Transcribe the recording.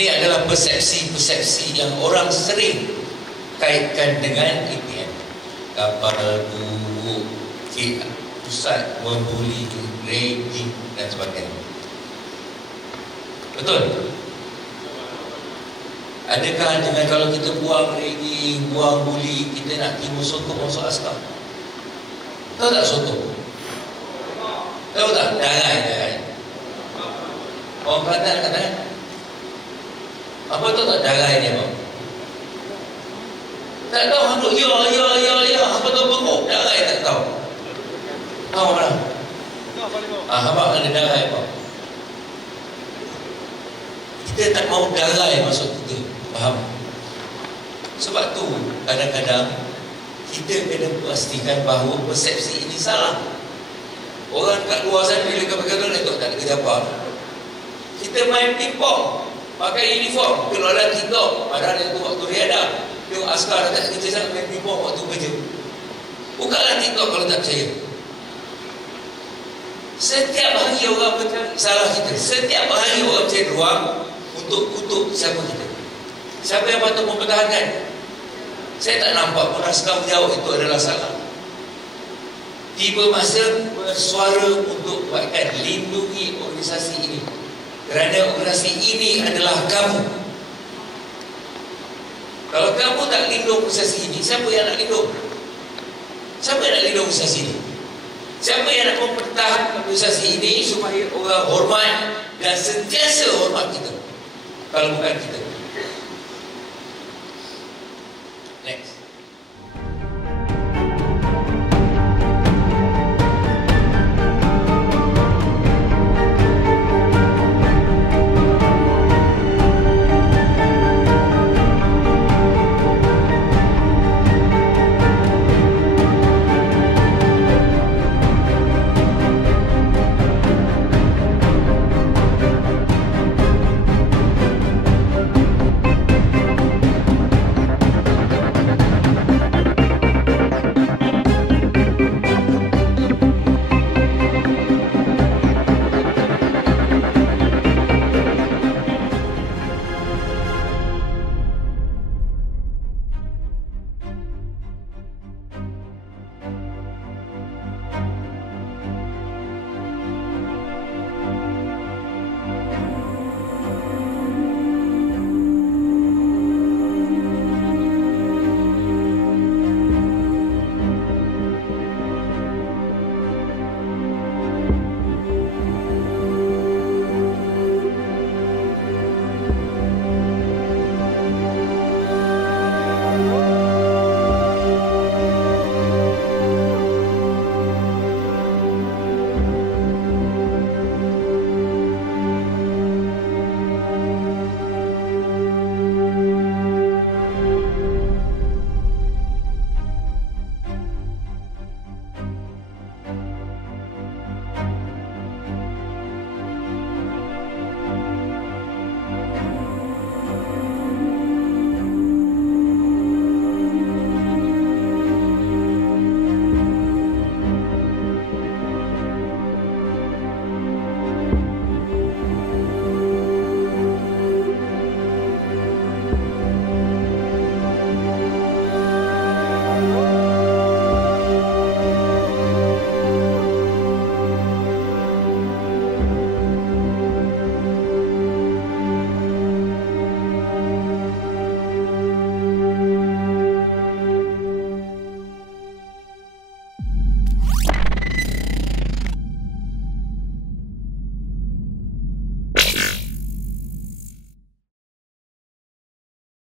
Ini adalah persepsi-persepsi yang orang sering kaitkan dengan APM. Kapal buruk, pusat membuli, rating dan sebagainya. Betul? Adakah dengan kalau kita buang rating, buang buli, kita nak timbul sokong masuk askar? Tahu tak sokong? Tahu tak? Darai. Orang Kelantan katakan apa tahu tak darai ni apa? Tak tahu handuk ya apa tahu bengok darai tak tahu. Tahu mana? Apa ada darai apa? Kita tak mau darai masuk kita. Faham? Sebab tu kadang-kadang kita kena pastikan bahawa persepsi ini salah. Orang kat luar sana bila kadang-kadang nak tak ada kerja apa. Kita main pingpong, pakai uniform, keluar TikTok, padahal itu waktu riadah. Tengok askar tak kerja sana main pingpong waktu kerja. Bukalah TikTok kalau tak percaya. Setiap hari orang bercakap salah kita. Setiap hari orang cari ruang untuk kutuk siapa kita. Siapa yang patut mempertahankan? Saya tak nampak pun askar menjawab itu adalah salah. Tiba masa bersuara untuk buatkan lindungi organisasi ini. Kerana organisasi ini adalah kamu. Kalau kamu tak lindung organisasi ini, siapa yang nak lindung? Siapa yang nak lindung organisasi ini? Siapa yang nak mempertahankan organisasi ini supaya orang hormat dan sentiasa hormat kita? Kalau bukan kita.